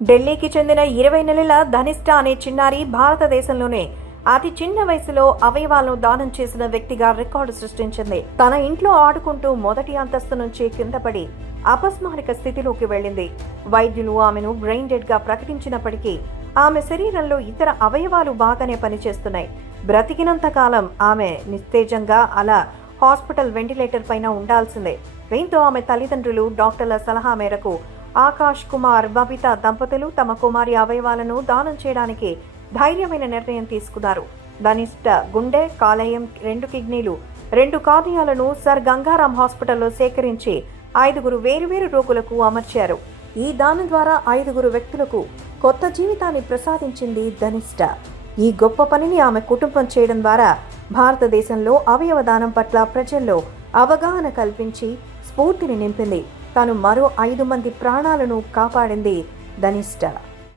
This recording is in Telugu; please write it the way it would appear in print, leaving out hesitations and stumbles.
ఢిల్లీకి చెందిన 20 నెలల ధనిష్ట అనే చిన్నారి భారతదేశంలోనే అతి చిన్న వయసులో అవయవాలను దానం చేసిన వ్యక్తిగా రికార్డు సృష్టించింది. తన ఇంట్లో ఆడుకుంటూ మొదటి అంతస్తు నుంచి కిందపడి అపస్మారక స్థితిలోకి వెళ్లింది. వైద్యులు ఆమెను బ్రెయిన్ డెడ్ గా ప్రకటించినప్పటికీ ఆమె శరీరంలో ఇతర అవయవాలు బాగానే పనిచేస్తున్నాయి. బ్రతికినంత కాలం ఆమె నిస్తేజంగా అలా హాస్పిటల్ వెంటిలేటర్ పైన ఉండాల్సిందే. దీంతో ఆమె తల్లిదండ్రులు డాక్టర్ల సలహా మేరకు ఆకాష్ కుమార్, బబితా దంపతులు తమ కుమారి అవయవాలను దానం చేయడానికి ధైర్యమైన నిర్ణయం తీసుకున్నారు. ధనిష్ట గుండె, కాలేయం, 2 కిడ్నీలు, 2 కార్నియాలను సర్ గంగారాం హాస్పిటల్లో సేకరించి 5 వేరువేరు రోగులకు అమర్చారు. ఈ దానం ద్వారా 5 వ్యక్తులకు కొత్త జీవితాన్ని ప్రసాదించింది ధనిష్ట. ఈ గొప్ప పనిని ఆమె కుటుంబం చేయడం ద్వారా భారతదేశంలో అవయవ దానం పట్ల ప్రజల్లో అవగాహన కల్పించి స్ఫూర్తిని నింపింది. తాను మరో 5 మంది ప్రాణాలను కాపాడింది ధనిష్ట.